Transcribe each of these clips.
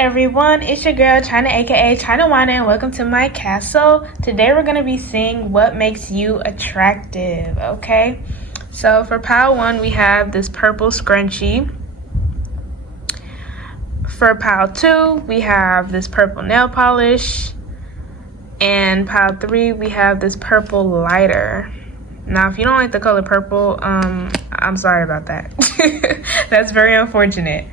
everyone, it's your girl China, aka China Wana, and welcome to my castle. Today we're going to be seeing what makes you attractive, okay? So for pile 1 we have this purple scrunchie. For pile 2 we have this purple nail polish. And pile 3 we have this purple lighter. Now if you don't like the color purple, I'm sorry about that. That's very unfortunate.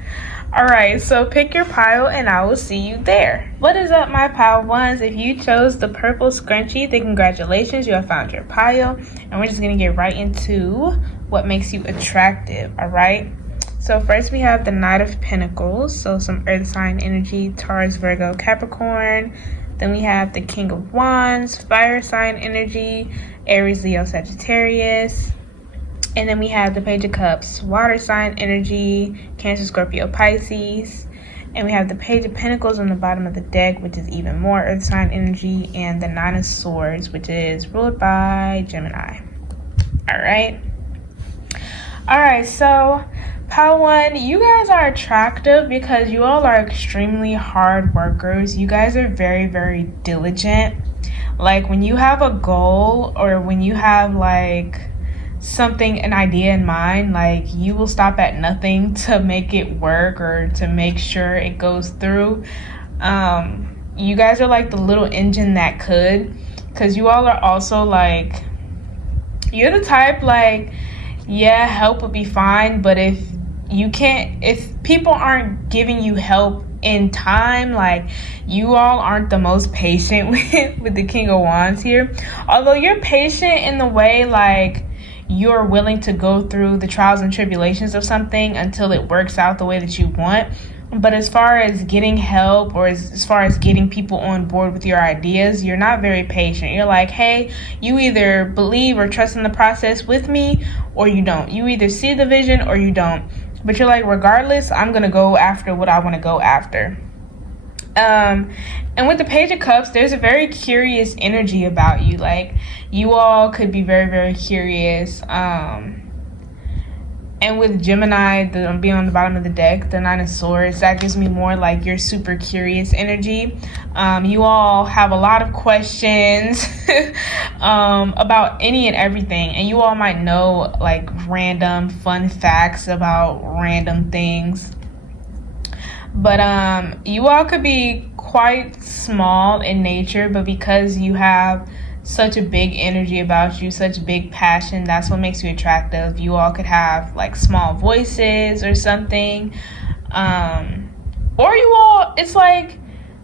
Alright, so pick your pile and I will see you there. What is up, my pile ones? If you chose the purple scrunchie, then congratulations, you have found your pile. And we're just going to get right into what makes you attractive, alright? So first we have the Knight of Pentacles, so some earth sign energy, Taurus, Virgo, Capricorn. Then we have the King of Wands, fire sign energy, Aries, Leo, Sagittarius. And then we have the Page of Cups, water sign energy, Cancer, Scorpio, Pisces. And we have the Page of Pentacles on the bottom of the deck, which is even more earth sign energy. And the Nine of Swords, which is ruled by Gemini. Alright, so pile 1, you guys are attractive because you all are extremely hard workers. You guys are very, very diligent. Like when you have a goal or when you have like an idea in mind, like you will stop at nothing to make it work or to make sure it goes through. You guys are like the little engine that could, because you all are also like, you're the type like, yeah, help would be fine, but if people aren't giving you help in time, like you all aren't the most patient with the King of Wands here. Although you're patient in the way like you're willing to go through the trials and tribulations of something until it works out the way that you want. But as far as getting help or as far as getting people on board with your ideas, you're not very patient. You're like, hey, you either believe or trust in the process with me or you don't. You either see the vision or you don't. But you're like, regardless, I'm going to go after what I want to go after. And with the Page of Cups, there's a very curious energy about you. Like, you all could be very, very curious. And with Gemini being on the bottom of the deck, the Nine of Swords, that gives me more like your super curious energy. You all have a lot of questions about any and everything. And you all might know like random fun facts about random things. But you all could be quite small in nature, but because you have such a big energy about you, such big passion, that's what makes you attractive. You all could have like small voices or something. Or you all, it's like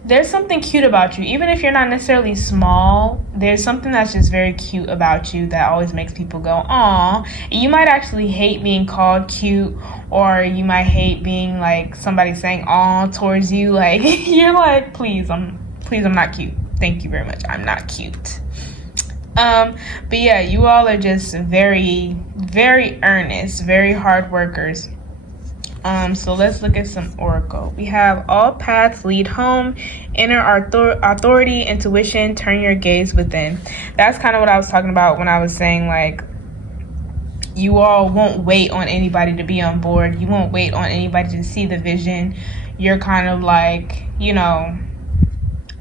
there's something cute about you. Even if you're not necessarily small, there's something that's just very cute about you that always makes people go, aw. You might actually hate being called cute, or you might hate being like somebody saying aw towards you. Like you're like, please, I'm not cute. Thank you very much. I'm not cute. But yeah, you all are just very, very earnest, very hard workers. So let's look at some oracle. We have all paths lead home, inner authority, intuition, turn your gaze within. That's kind of what I was talking about when I was saying like, you all won't wait on anybody to be on board. You won't wait on anybody to see the vision. You're kind of like, you know,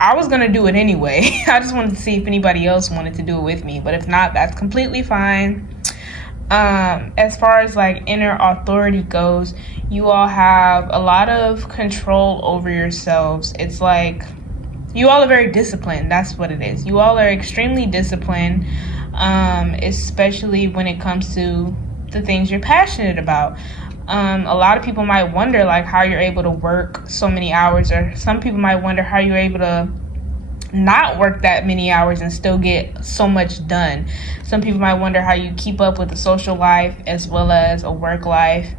I was going to do it anyway. I just wanted to see if anybody else wanted to do it with me. But if not, that's completely fine. As far as like inner authority goes, you all have a lot of control over yourselves. It's like you all are very disciplined. That's what it is. You all are extremely disciplined, especially when it comes to the things you're passionate about. A lot of people might wonder like how you're able to work so many hours, or some people might wonder how you're able to not work that many hours and still get so much done. Some people might wonder how you keep up with a social life as well as a work life.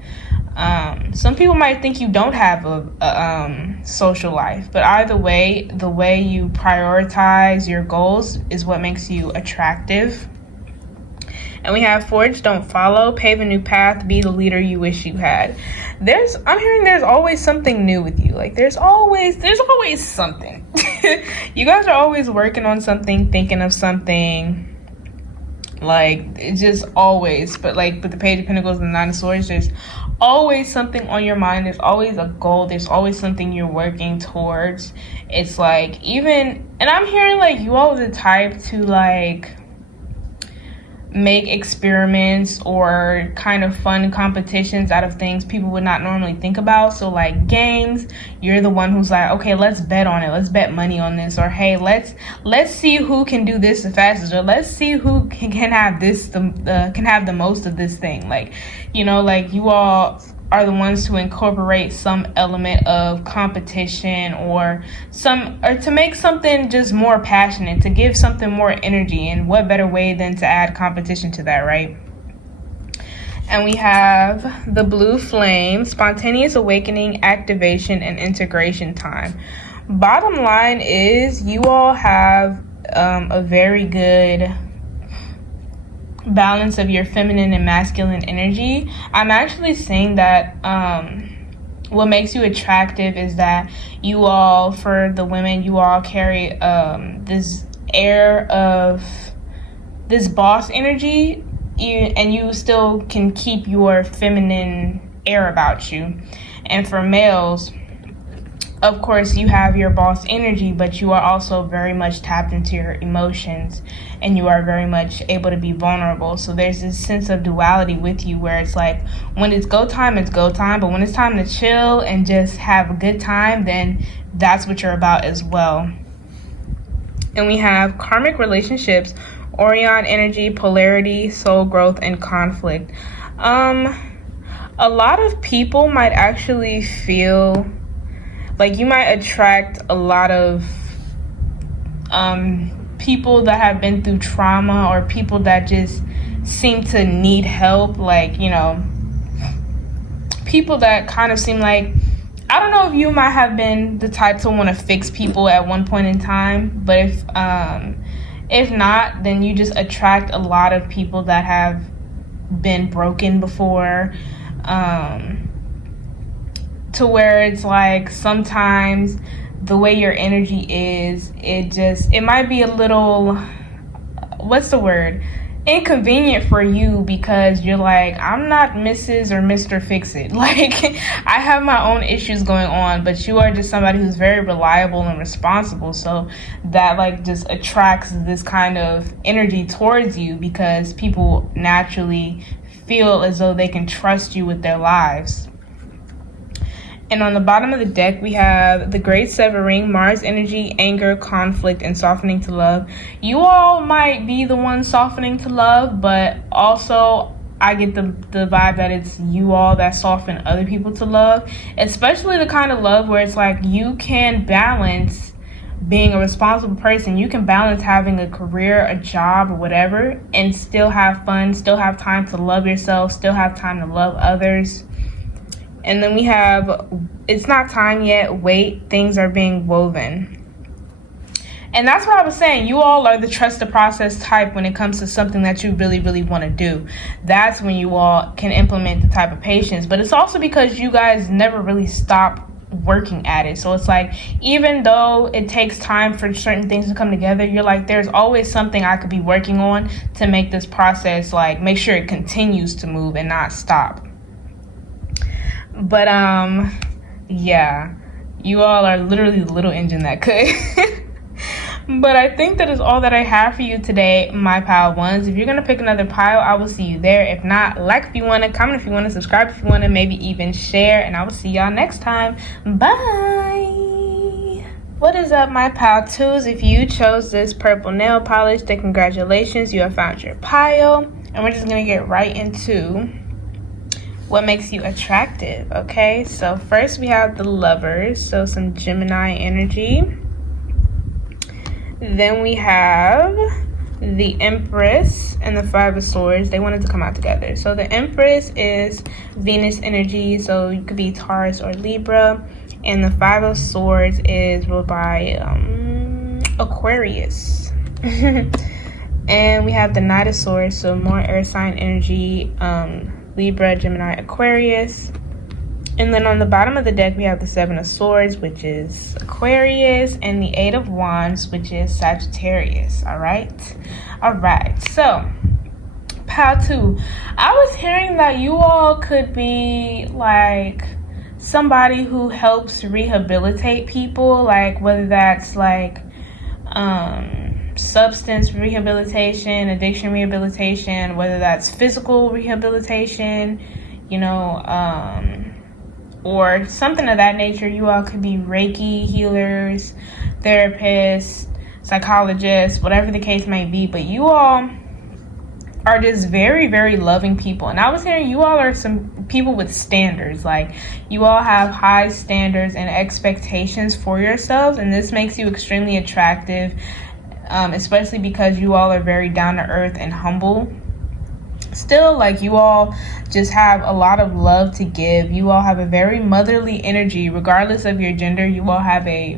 Some people might think you don't have a social life, but either way, the way you prioritize your goals is what makes you attractive. And we have forge, don't follow, pave a new path, be the leader you wish you had. I'm hearing there's always something new with you. Like there's always something. You guys are always working on something, thinking of something. Like, it's just always, but like with the Page of Pentacles and the Nine of Swords, there's always something on your mind. There's always a goal. There's always something you're working towards. It's like, even, and I'm hearing like you all are the type to like make experiments or kind of fun competitions out of things people would not normally think about. So like games, you're the one who's like, okay, let's bet on it, let's bet money on this, or hey, let's see who can do this the fastest, or let's see who can have this can have the most of this thing. Like, you know, like you all are the ones to incorporate some element of competition or to make something just more passionate, to give something more energy. And what better way than to add competition to that, right? And we have the blue flame, spontaneous awakening, activation, and integration time. Bottom line is you all have a very good balance of your feminine and masculine energy. I'm actually saying that what makes you attractive is that you all, for the women, you all carry this air of this boss energy, and you still can keep your feminine air about you. And for males, of course, you have your boss energy, but you are also very much tapped into your emotions, and you are very much able to be vulnerable. So there's this sense of duality with you where it's like, when it's go time, but when it's time to chill and just have a good time, then that's what you're about as well. And we have karmic relationships, Orion energy, polarity, soul growth, and conflict. A lot of people might actually feel like you might attract a lot of people that have been through trauma, or people that just seem to need help. Like, you know, people that kind of seem like, I don't know if you might have been the type to want to fix people at one point in time, but if not, then you just attract a lot of people that have been broken before, to where it's like sometimes the way your energy is, it might be a little, what's the word, inconvenient for you, because you're like, I'm not Mrs. or Mr. Fix-It. Like, I have my own issues going on, but you are just somebody who's very reliable and responsible. So that like just attracts this kind of energy towards you, because people naturally feel as though they can trust you with their lives. And on the bottom of the deck, we have the Great Severing, Mars energy, anger, conflict, and softening to love. You all might be the one softening to love, but also I get the vibe that it's you all that soften other people to love, especially the kind of love where it's like you can balance being a responsible person. You can balance having a career, a job, or whatever, and still have fun, still have time to love yourself, still have time to love others. And then we have, it's not time yet, wait, things are being woven. And that's what I was saying. You all are the trust the process type when it comes to something that you really, really want to do. That's when you all can implement the type of patience. But it's also because you guys never really stop working at it. So it's like, even though it takes time for certain things to come together, you're like, there's always something I could be working on to make this process, like, make sure it continues to move and not stop. But yeah, you all are literally the little engine that could. But I think that is all that I have for you today, my pile ones. If you're gonna pick another pile, I will see you there. If not, like if you want to, comment if you want to, subscribe if you want to, maybe even share, and I will see y'all next time. Bye. What is up, my pile twos? If you chose this purple nail polish, then congratulations, you have found your pile. And we're just gonna get right into what makes you attractive. Okay, so first we have the Lovers, so some Gemini energy. Then we have the Empress and the Five of Swords. They wanted to come out together. So the Empress is Venus energy, so you could be Taurus or Libra. And the Five of Swords is ruled by Aquarius. And we have the Knight of Swords, so more air sign energy, Libra, Gemini, Aquarius. And then on the bottom of the deck, we have the Seven of Swords, which is Aquarius, and the Eight of Wands, which is Sagittarius. All right. So How to? I was hearing that you all could be like somebody who helps rehabilitate people, like whether that's like substance rehabilitation, addiction rehabilitation, whether that's physical rehabilitation, you know, or something of that nature. You all could be Reiki healers, therapists, psychologists, whatever the case may be, but you all are just very, very loving people. And I was hearing you all are some people with standards. Like, you all have high standards and expectations for yourselves, and this makes you extremely attractive, especially because you all are very down to earth and humble. Still, like, you all just have a lot of love to give. You all have a very motherly energy, regardless of your gender. You all have a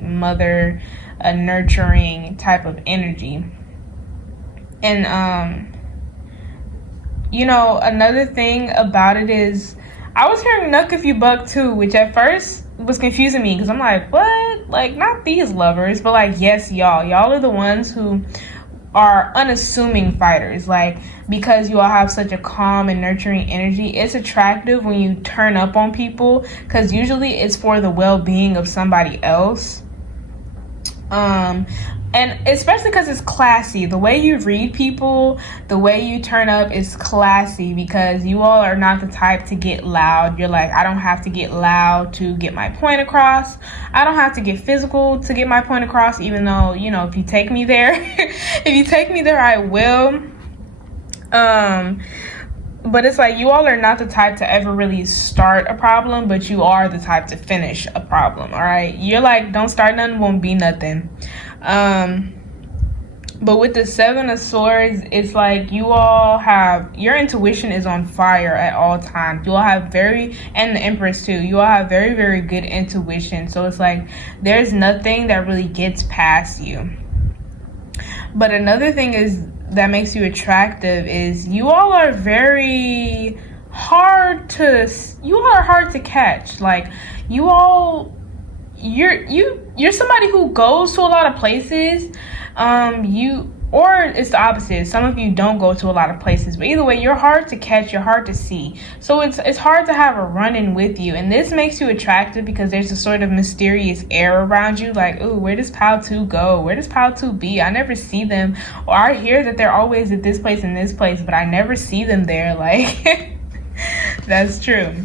nurturing type of energy. And you know, another thing about it is, I was hearing Nuck If You Buck too, which at first was confusing me because I'm like, what? Like, not these lovers, but like, yes, y'all are the ones who are unassuming fighters. Like, because you all have such a calm and nurturing energy, it's attractive when you turn up on people, because usually it's for the well-being of somebody else. And especially because it's classy. The way you read people, the way you turn up is classy, because you all are not the type to get loud. You're like, I don't have to get loud to get my point across. I don't have to get physical to get my point across, even though, you know, if you take me there, I will. But it's like, you all are not the type to ever really start a problem, but you are the type to finish a problem, all right? You're like, don't start nothing, won't be nothing. But with the Seven of Swords, it's like you all have, your intuition is on fire at all times. You all have and the Empress too, you all have very, very good intuition. So it's like, there's nothing that really gets past you. But another thing is that makes you attractive is you all are very hard to catch. Like, you're somebody who goes to a lot of places. Or it's the opposite. Some of you don't go to a lot of places, but either way, you're hard to catch, you're hard to see. So it's hard to have a run-in with you, and this makes you attractive because there's a sort of mysterious air around you. Like, ooh, where does Pal 2 go? Where does Pal 2 be? I never see them. Or I hear that they're always at this place and this place, but I never see them there. Like, that's true.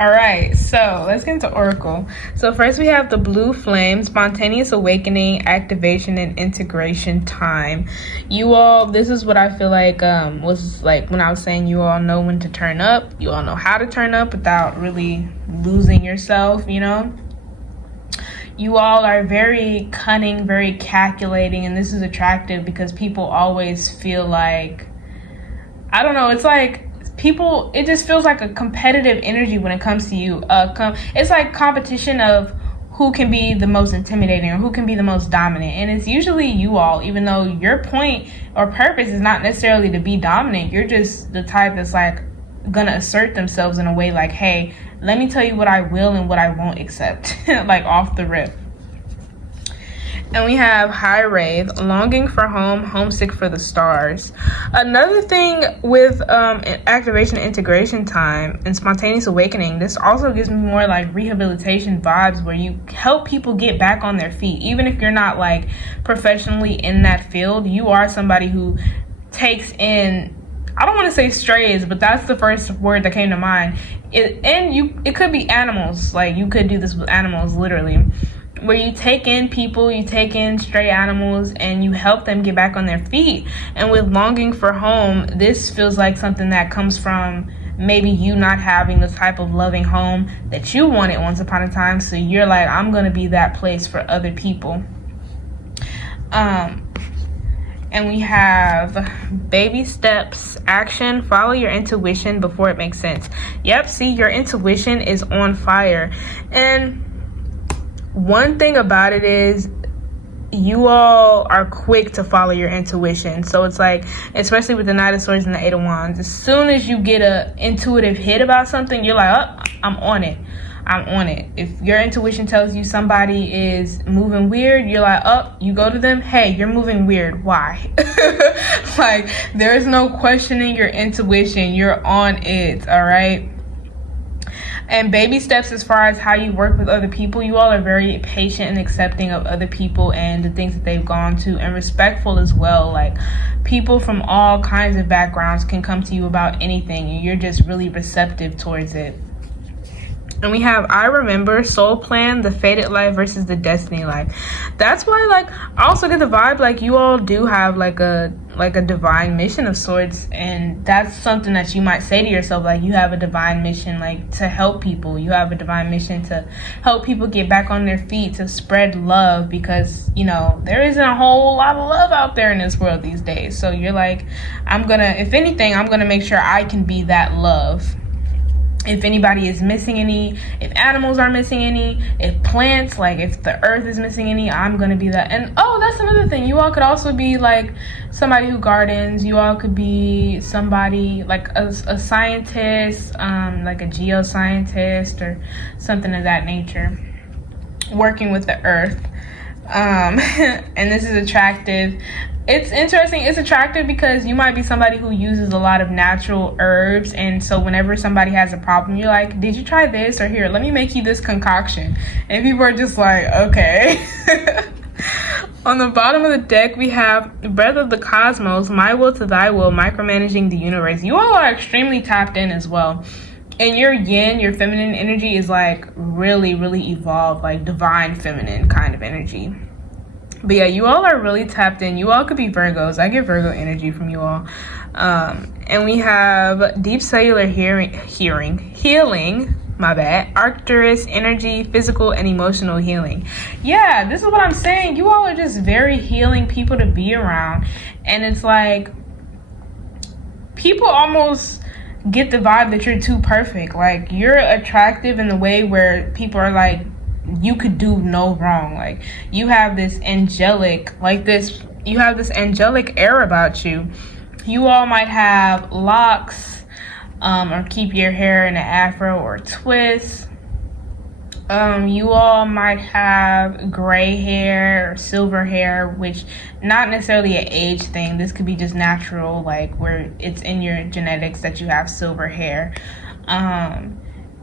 All right, so let's get into Oracle. So first we have the Blue Flame, Spontaneous Awakening, Activation, and Integration Time. You all, this is what I feel like was like when I was saying you all know when to turn up. You all know how to turn up without really losing yourself, you know? You all are very cunning, very calculating, and this is attractive because people always feel like, I don't know, it's like, people, it just feels like a competitive energy when it comes to you. It's like competition of who can be the most intimidating or who can be the most dominant, and it's usually you all, even though your point or purpose is not necessarily to be dominant. You're just the type that's like gonna assert themselves in a way like, hey, let me tell you what I will and what I won't accept. Like, off the rip. And we have High Wraith, Longing for Home, Homesick for the Stars. Another thing with Activation and Integration Time and Spontaneous Awakening, this also gives me more like rehabilitation vibes, where you help people get back on their feet. Even if you're not like professionally in that field, you are somebody who takes in, I don't want to say strays, but that's the first word that came to mind. It could be animals. Like, you could do this with animals, literally, where you take in people, you take in stray animals, and you help them get back on their feet. And with Longing for Home, this feels like something that comes from maybe you not having the type of loving home that you wanted once upon a time. So you're like, I'm going to be that place for other people. And we have Baby Steps, Action, Follow your intuition before it makes sense. Yep, see, your intuition is on fire. And one thing about it is, you all are quick to follow your intuition. So it's like, especially with the Knight of Swords and the Eight of Wands, as soon as you get a intuitive hit about something, you're like, oh, I'm on it. If your intuition tells you somebody is moving weird, you're like, oh, you go to them, hey, you're moving weird. Why? Like, there's no questioning your intuition. You're on it, all right? And baby steps as far as how you work with other people. You all are very patient and accepting of other people and the things that they've gone to, and respectful as well. Like, people from all kinds of backgrounds can come to you about anything, and you're just really receptive towards it. And we have I Remember, Soul Plan, the Fated Life versus the Destiny Life. That's why, like, I also get the vibe like you all do have like a divine mission of sorts, and that's something that you might say to yourself, like, you have a divine mission, like, to help people. You have a divine mission to help people get back on their feet, to spread love, because, you know, there isn't a whole lot of love out there in this world these days. So you're like, if anything, I'm gonna make sure I can be that love. If anybody is missing any, if animals are missing any, if plants, like if the earth is missing any, I'm going to be that. And oh, that's another thing. You all could also be like somebody who gardens. You all could be somebody like a scientist, like a geoscientist or something of that nature, working with the earth. And this is attractive. It's interesting. It's attractive because you might be somebody who uses a lot of natural herbs, and so whenever somebody has a problem, you're like, did you try this? Or here, let me make you this concoction. And people are just like, okay. On the bottom of the deck, we have Breath of the Cosmos, My Will to Thy Will, Micromanaging the Universe. You all are extremely tapped in as well. And your yin, your feminine energy is like really, really evolved, like divine feminine kind of energy. But yeah, you all are really tapped in. You all could be Virgos. I get Virgo energy from you all. And we have deep cellular healing, my bad, Arcturus energy, physical and emotional healing. Yeah, this is what I'm saying. You all are just very healing people to be around. And it's like, people almost get the vibe that you're too perfect. Like, you're attractive in the way where people are like, you could do no wrong. Like, you have this angelic air about you. You all might have locks, or keep your hair in an afro or twist. You all might have gray hair or silver hair, which not necessarily an age thing. This could be just natural, like where it's in your genetics that you have silver hair.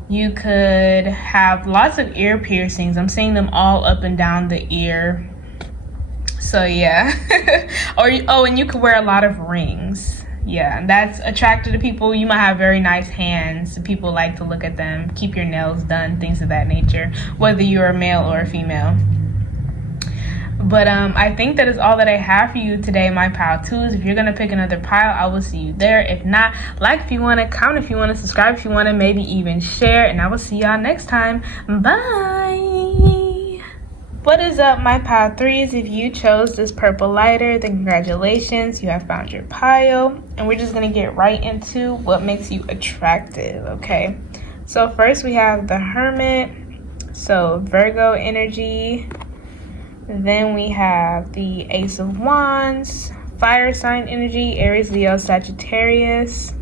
You could have lots of ear piercings. I'm seeing them all up and down the ear. So yeah. And you could wear a lot of rings. Yeah, that's attractive to people. You might have very nice hands. People like to look at them. Keep your nails done, things of that nature, whether you're a male or a female. But I think that is all that I have for you today, my pile twos. If you're going to pick another pile, I will see you there. If not, like if you want to, comment if you want to, subscribe if you want to, maybe even share. And I will see y'all next time. Bye. What is up, my pile threes? If you chose this purple lighter, then congratulations. You have found your pile. And we're just going to get right into what makes you attractive, okay? So first we have the Hermit. So Virgo energy. Then we have the Ace of Wands, fire sign energy, Aries, Leo, Sagittarius.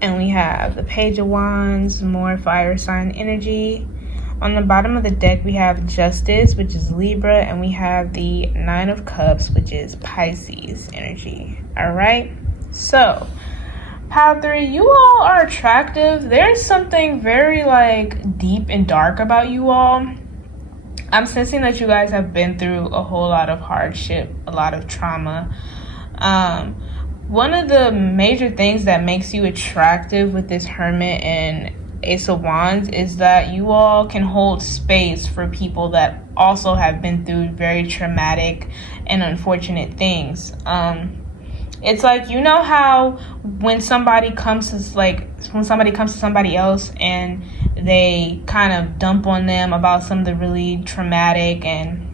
And we have the Page of Wands, more fire sign energy. On the bottom of the deck, we have Justice, which is Libra, and we have the Nine of Cups, which is Pisces energy. All right, so pile three, you all are attractive. There's something very like deep and dark about you all. I'm sensing that you guys have been through a whole lot of hardship, a lot of trauma. One of the major things that makes you attractive with this Hermit and Ace of Wands is that you all can hold space for people that also have been through very traumatic and unfortunate things. It's like, you know how when somebody comes to somebody else and they kind of dump on them about some of the really traumatic and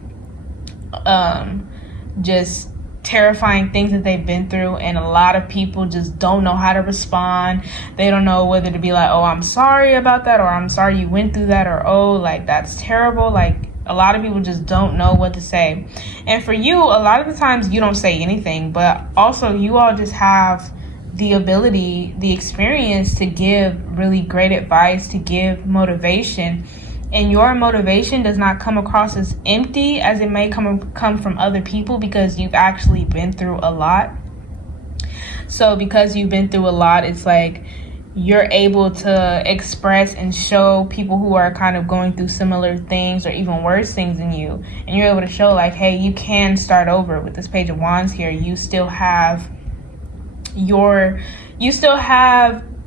just terrifying things that they've been through, and a lot of people just don't know how to respond. They don't know whether to be like, oh, I'm sorry about that, or I'm sorry you went through that, or oh, like that's terrible. Like A lot of people just don't know what to say. And for you, a lot of the times you don't say anything, but also you all just have the ability, the experience to give really great advice, to give motivation. And your motivation does not come across as empty as it may come from other people, because you've actually been through a lot. So because you've been through a lot, it's like you're able to express and show people who are kind of going through similar things or even worse things than you. And you're able to show like, hey, you can start over with this Page of Wands here. You still have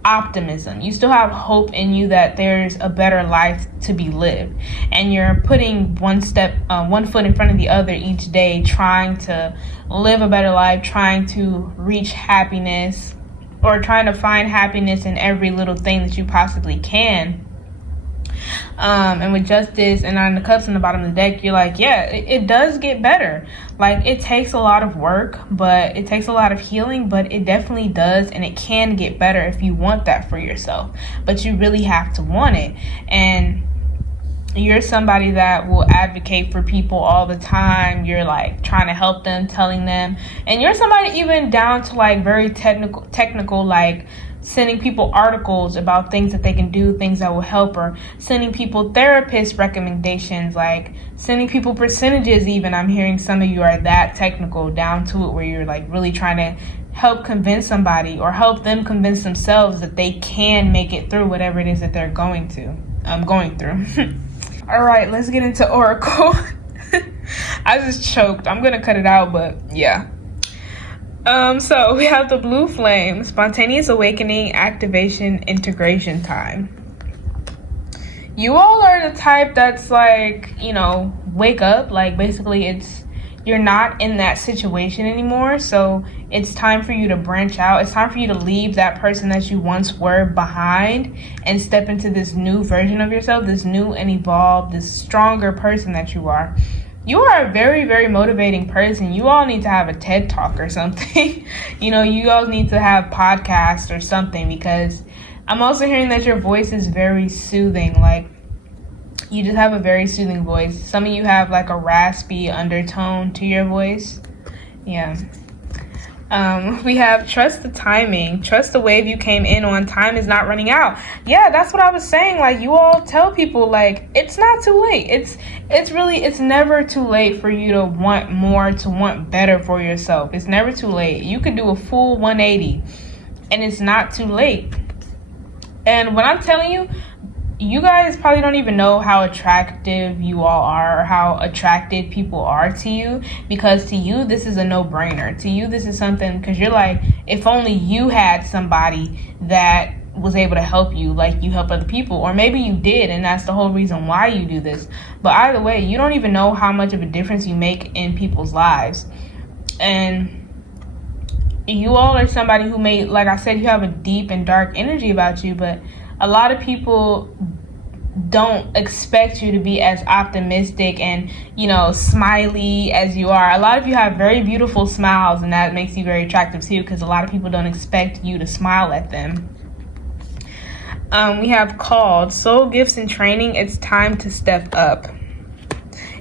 optimism. You still have hope in you that there's a better life to be lived. And you're putting one foot in front of the other each day, trying to live a better life, trying to reach happiness, or trying to find happiness in every little thing that you possibly can. And with Justice and on the Cups in the bottom of the deck, you're like, yeah, it does get better. Like, it takes a lot of work, but it takes a lot of healing, but it definitely does, and it can get better if you want that for yourself. But you really have to want it. And you're somebody that will advocate for people all the time. You're like trying to help them, telling them, and you're somebody even down to like very technical, like sending people articles about things that they can do, things that will help, or sending people therapist recommendations, like sending people percentages even. I'm hearing some of you are that technical, down to it, where you're like really trying to help convince somebody or help them convince themselves that they can make it through whatever it is that they're going through. All right, let's get into Oracle. I just choked. I'm gonna cut it out, but yeah. So we have the Blue Flame, Spontaneous Awakening, Activation, Integration Time. You all are the type that's like, wake up. Like, basically you're not in that situation anymore. So it's time for you to branch out. It's time for you to leave that person that you once were behind and step into this new version of yourself, this new and evolved, this stronger person that you are. You are a very, very motivating person. You all need to have a TED Talk or something. You all need to have podcasts or something, because I'm also hearing that your voice is very soothing. Like, you just have a very soothing voice. Some of you have like a raspy undertone to your voice. Yeah. We have Trust the Timing. Trust the wave you came in on. Time is not running out. Yeah, that's what I was saying. Like, you all tell people, like, it's not too late. It's never too late for you to want more, to want better for yourself. It's never too late. You could do a full 180 and it's not too late. And when I'm telling you, you guys probably don't even know how attractive you all are, or how attracted people are to you, because to you, this is a no-brainer. To you, this is something, because you're like, if only you had somebody that was able to help you like you help other people, or maybe you did, and that's the whole reason why you do this. But either way, you don't even know how much of a difference you make in people's lives. And you all are somebody who may, like I said, you have a deep and dark energy about you, but a lot of people don't expect you to be as optimistic and, smiley as you are. A lot of you have very beautiful smiles, and that makes you very attractive too, because a lot of people don't expect you to smile at them. We have Called, Soul Gifts and Training. It's time to step up.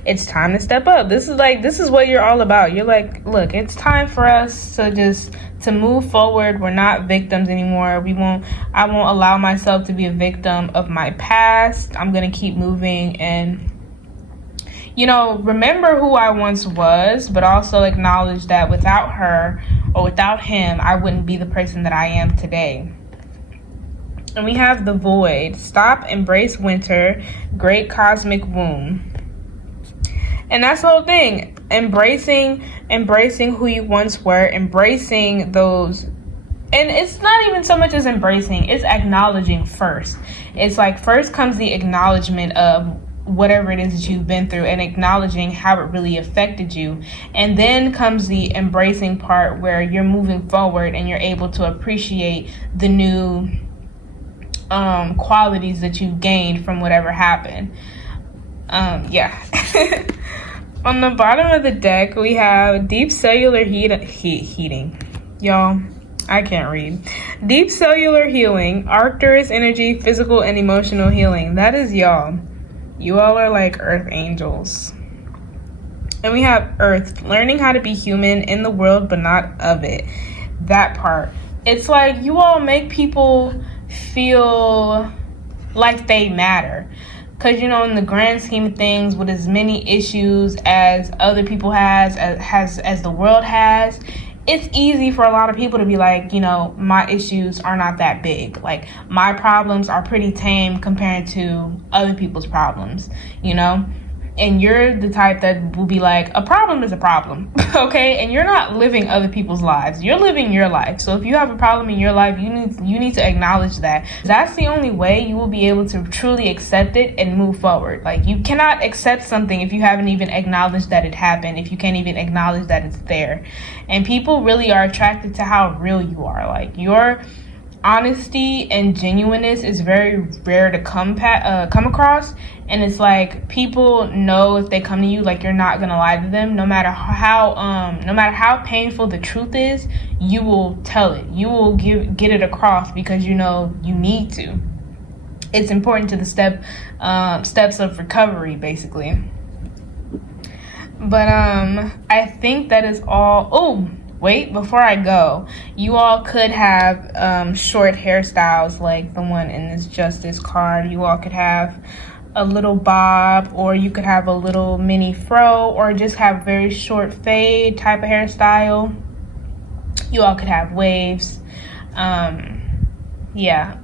It's time to step up. This is what you're all about. You're like, look, it's time for us to move forward. We're not victims anymore. I won't allow myself to be a victim of my past. I'm going to keep moving and, remember who I once was, but also acknowledge that without her or without him, I wouldn't be the person that I am today. And we have the Void, Stop, Embrace Winter, Great Cosmic Womb. And that's the whole thing. Embracing who you once were, embracing those. And it's not even so much as embracing, it's acknowledging first. It's like, first comes the acknowledgement of whatever it is that you've been through, and acknowledging how it really affected you. And then comes the embracing part, where you're moving forward and you're able to appreciate the new qualities that you've gained from whatever happened. Yeah. On the bottom of the deck, we have Deep Cellular Heating. Y'all, I can't read. Deep Cellular Healing, Arcturus Energy, Physical and Emotional Healing. That is y'all. You all are like earth angels. And we have earth, learning how to be human in the world but not of it. That part. It's like you all make people feel like they matter. Because, you know, in the grand scheme of things, with as many issues as other people as the world has, it's easy for a lot of people to be like, you know, my issues are not that big. Like, my problems are pretty tame compared to other people's problems, you know? And you're the type that will be like, a problem is a problem, okay? And you're not living other people's lives. You're living your life. So if you have a problem in your life, you need to acknowledge that. That's the only way you will be able to truly accept it and move forward. Like, you cannot accept something if you haven't even acknowledged that it happened, if you can't even acknowledge that it's there. And people really are attracted to how real you are. Like, your honesty and genuineness is very rare to come across, and it's like people know if they come to you, like, you're not gonna lie to them. No matter how painful the truth is, you will tell it. You will get it across because you know you need to. It's important to the steps of recovery, basically. But I think that is all. Oh, wait, before I go, you all could have short hairstyles like the one in this Justice card. You all could have a little bob, or you could have a little mini fro, or just have very short fade type of hairstyle. You all could have waves. Yeah.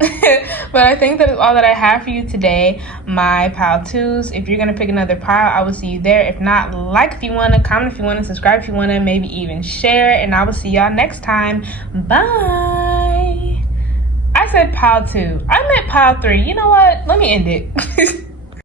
But I think that is all that I have for you today, my pile twos. If you're gonna pick another pile, I will see you there. If not, like if you want to, comment if you want to, subscribe if you want to, maybe even share, and I will see y'all next time. Bye. I said pile two. I meant pile three. You know what? Let me end it.